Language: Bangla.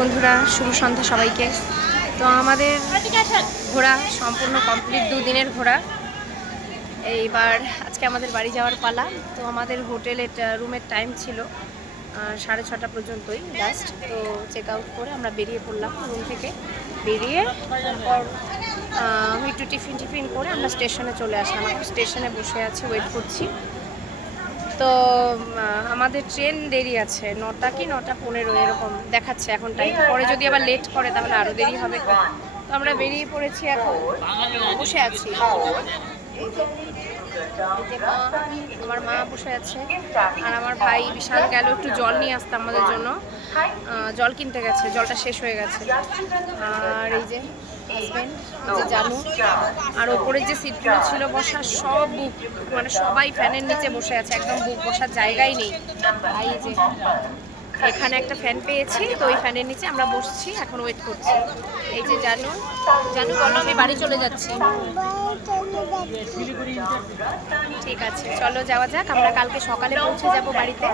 বন্ধুরা, শুভ সন্ধ্যা সবাইকে। তো আমাদের ঘোরা সম্পূর্ণ কমপ্লিট, 2 দিনের ঘোরা। এইবার আজকে আমাদের বাড়ি যাওয়ার পালা। তো আমাদের হোটেলে রুমের টাইম ছিল 6:30 পর্যন্তই লাস্ট। তো চেক আউট করে আমরা বেরিয়ে পড়লাম রুম থেকে। বেরিয়ে তারপর একটু টিফিন করে আমরা স্টেশনে চলে আসলাম। এখন স্টেশনে বসে আছি, ওয়েট করছি। তো আমাদের ট্রেন দেরি আছে, 9টা কি 9:15 এরকম দেখাচ্ছে এখন টাইম। পরে যদি আবার লেট করে তাহলে আরও দেরি হবে। তো আমরা বেরিয়ে পড়েছি, এখন বসে আছি। আমার মা বসে আছে, আর আমার ভাই বিশাল গেল একটু জল নিয়ে আসতে আমাদের জন্য। জল কিনতে গেছে, জলটা শেষ হয়ে গেছে। আর এই যে হাজব্যান্ড, যে জানু, আর ওপরের যে সিটগুলো ছিল বসার সব বুক, মানে সবাই ফ্যানের নিচে বসে আছে, একদম বুক, বসার জায়গাই নেই। এই যে এখানে একটা ফ্যান পেয়েছি, তো ওই ফ্যানের নিচে আমরা বসছি, এখন ওয়েট করছি। এই যে জানু বলো, আমি বাড়ি চলে যাচ্ছি। ঠিক আছে, চলো যাওয়া যাক। আমরা কালকে সকালে পৌঁছে যাব বাড়িতে।